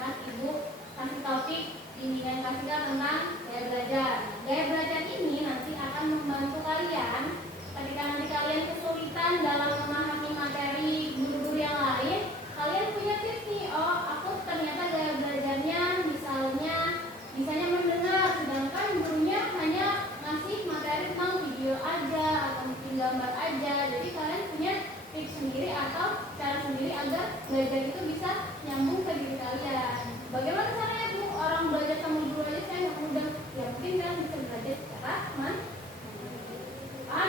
akan Ibu kasih topik bimbingan kasih tentang gaya belajar. Gaya belajar ini nanti akan membantu kalian ketika nanti kalian kesulitan dalam memahami materi guru-guru yang lain, kalian punya tips nih. Oh, aku ternyata gaya belajarnya bisanya mendengar, sedangkan gurunya hanya ngasih materi tentang video aja atau mungkin gambar aja. Jadi kalian punya tips sendiri atau cara sendiri agar belajar itu bisa nyambung ke diri kalian. Bagaimana caranya Bu? Orang belajar sama guru aja saya nggak mudah. Ya mungkin kalian bisa belajar secara paham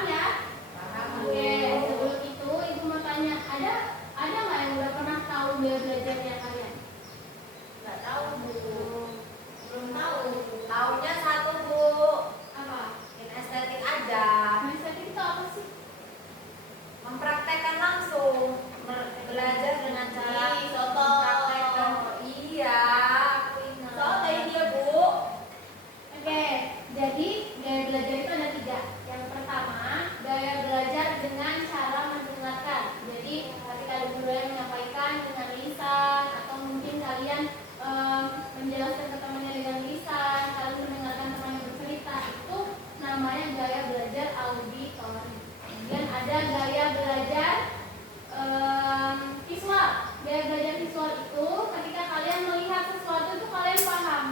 ya? Paham. Oke, sebelum itu Ibu mau tanya, ada nggak yang udah pernah tahu gaya belajarnya kalian? Nggak tahu Bu. Belum tahu. Taunya satu Bu. Apa? Kinestetik aja. Kinestetik itu apa sih? Mempraktekkan langsung. Belajar dengan cara mempraktekkan. Iya, aku ingat. Soalnya dia Bu. Oke, jadi gaya belajar itu ada 3. Yang pertama, gaya belajar dengan cara mendengarkan. Jadi ketika ada guru yang menyampaikan dengan lisan atau mungkin kalian menjelaskan ke temannya dengan lisan, kalian mendengarkan temannya bercerita, itu namanya gaya belajar auditori. Kemudian ada gaya belajar visual. Gaya belajar visual itu ketika kalian melihat sesuatu itu kalian paham.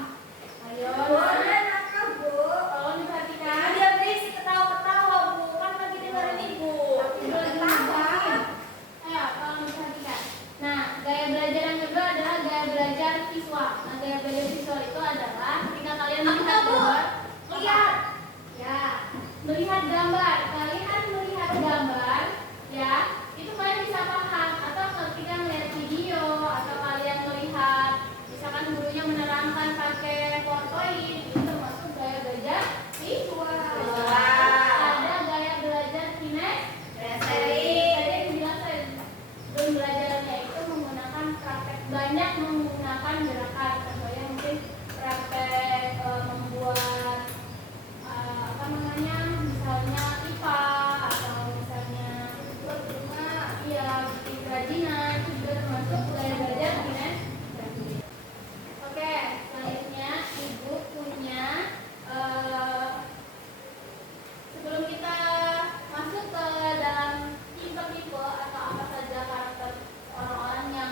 Ayo, Boleh nakal Bu. tolong diperhatikan. Dia berisik ketawa-ketawa Bu. Kan lagi dengerin Ibu. Ibu lagi mendengarkan. Ayo, tolong diperhatikan. Nah, gaya belajar yang kedua adalah gaya belajar visual. Nah, gaya belajar visual itu adalah ketika kalian melihat gambar, Lihat. ya, melihat gambar. Kalian melihat gambar, ya, itu kalian bisa paham. Atau ketika melihat video atau kalian melihat, misalkan gurunya menerangkan pakai PowerPoint, itu termasuk gaya belajar visual. Ada gaya belajar kinestetik. Tadi yang dijelasin, sebelum belajarnya itu menggunakan praktek, banyak menggunakan gerakan. Contohnya mungkin praktek membuat misalnya IPA atau misalnya bikin kerajinan, itu juga termasuk gaya belajar kinestetik. Oke, selanjutnya Ibu punya sebelum kita masuk ke dalam tipe-tipe atau apa saja karakter orang-orang yang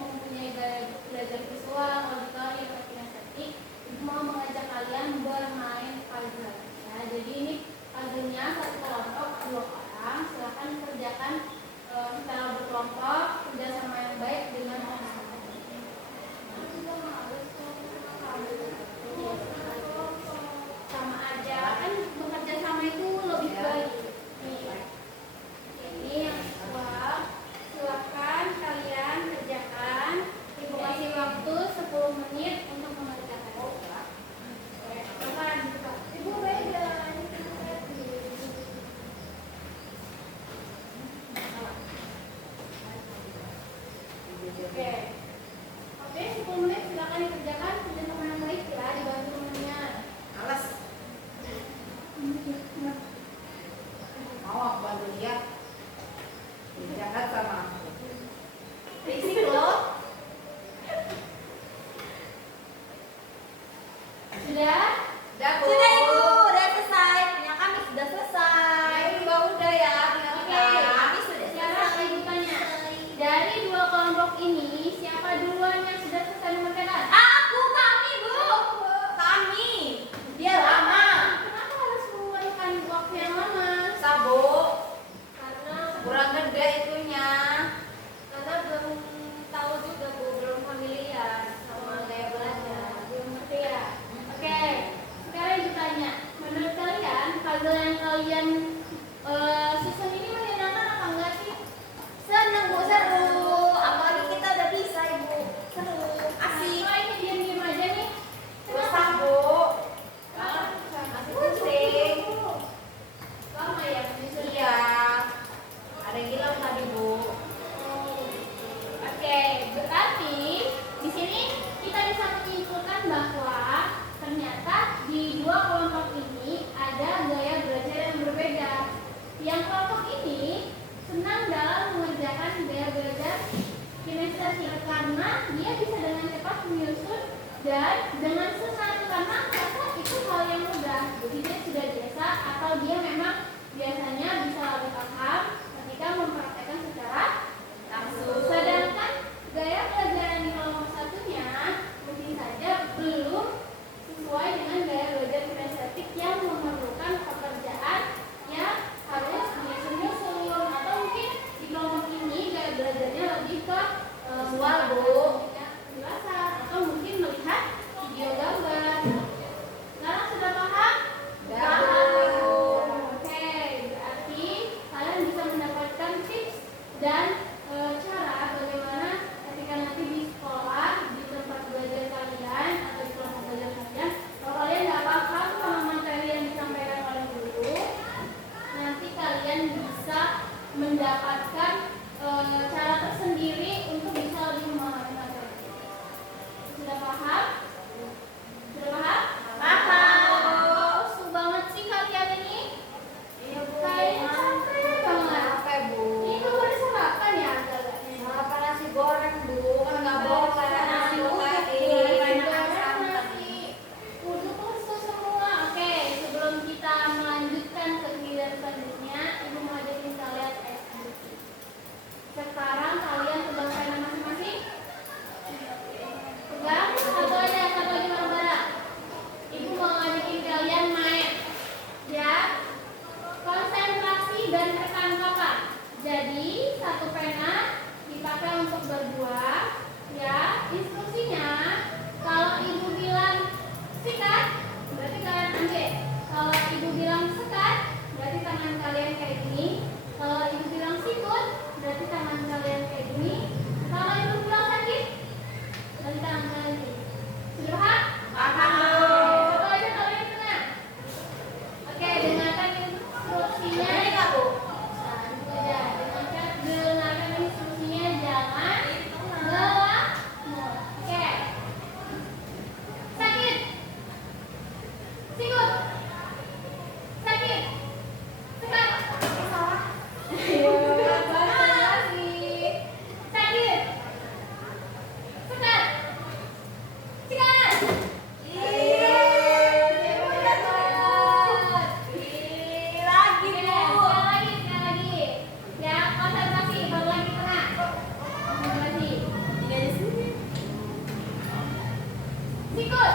mempunyai gaya belajar visual, auditori, atau kinestetik, Ibu mau mengajak kalian bermain puzzle. Ya, jadi ini puzzle-nya satu kelompok 2 orang. Silakan kerjakan secara berkelompok, kerjasama yang baik dengan sama aja, kan bekerja sama itu lebih baik. Nih, ini yang kedua, silakan kalian kerjakan. Ibu kasih waktu 10 menit untuk mengerjakan. Silakan, Ibu pegang. Oke. Oke, 10 menit silakan dikerjakan. Kerjasama yang baik ya, dibantu temannya. Males. Mau aku bantu dia. Jangan sama aku. Berisik loh. Sudah? Sudah Ibu, udah selesai. Punya kami sudah selesai. Juga udah ya. Oke. Kami sudah Sekarang selesai. Ibu tanya, dari 2 kelompok ini siapa duluan yang sudah selesai mengerjakan? Aku Kak. dan dengan senang karena merasa itu hal yang mudah. Jadi dia sudah biasa atau dia memang biasanya bisa lebih paham ketika mempraktekkan secara langsung. Sedangkan gaya pelajaran di kelompok satunya mungkin saja belum sesuai dengan gaya belajar kinestetik yang memerlukan pekerjaan yang harus menyusun atau mungkin di kelompok ini gaya belajarnya lebih ke visual, Bu, penjelasan atau mungkin melihat video gambar. Sekarang sudah paham? Paham. Oke, berarti kalian bisa mendapatkan tips dan cara bagaimana ketika nanti di sekolah, di tempat belajar kalian atau di kelompok belajar kalian, kalau kalian nggak paham sama materi yang disampaikan oleh guru, nanti kalian bisa mendapatkan cara tersendiri untuk bisa lebih memahami materi. Sudah paham? Sudah paham? Paham. Suka banget sih kalian ini. Iya, Bu. Kayaknya capek banget. Capek, Bu. Ini kamu udah sarapan ya agak-agaknya? Sarapan nasi goreng, Bu. Kan nggak boleh nasi goreng. Untuk khusus semua. Oke, sebelum kita melanjutkan ke kegiatan selanjutnya, Ibu mau ajakin kalian SBC. Sekarang kalian pegang pena masing-masing. Pegang satu aja bareng-bareng. Ibu mau ngajakin kalian main, ya. Konsentrasi dan tekan kapan. Jadi satu pena dipakai untuk berdua, ya. Instruksinya kalau ibu bilang sikat, berarti kalian ambil. Kalau ibu bilang sekat, berarti tangan kalian kayak gini. Kalau ibu bilang sikut, berarti tangan kalian kayak gini. Kalau ibu bilang sakit, berarti tangan kalian kayak gini. Sudah paham? Paham, Bu. Satu aja kalian tenang. Oke, dengarkan instruksinya. Ini nggak, Bu? Nah, itu aja. Dengarkan instruksinya, jangan ngelamun. Oke. Sakit. Sikut. Sakit. Sekat. Salah. Sakit. Sekat. Sikat. Lagi, Oke, Bu. sekali lagi. Ya, konsentrasi. Baru lagi tenang. Konsentrasi. Sikut.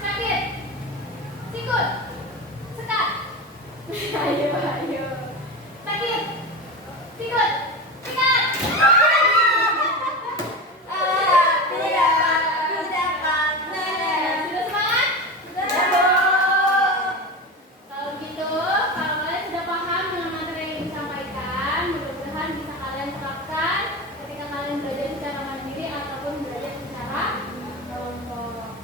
Sakit. Sikut. Sekat. Ayo. Sakit. Sikut. Sikat. Tidak panen. Sudah semangat? Ya, Bu. Kalau gitu, kalau kalian sudah paham dengan materi yang disampaikan, mudah-mudahan bisa kalian terapkan ketika kalian belajar secara mandiri ataupun belajar secara kelompok.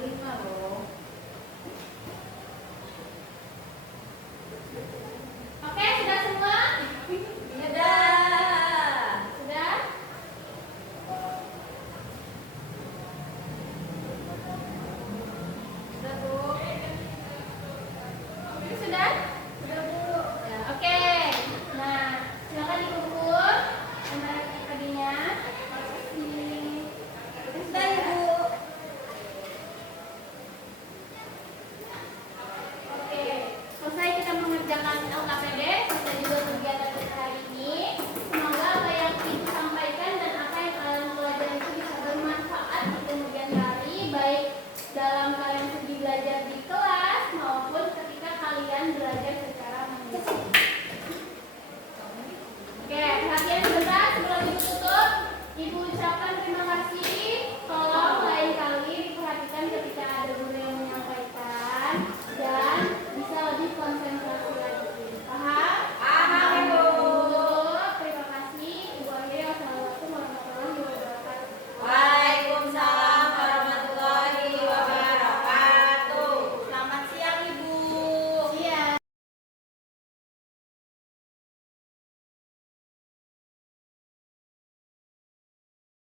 5 loh.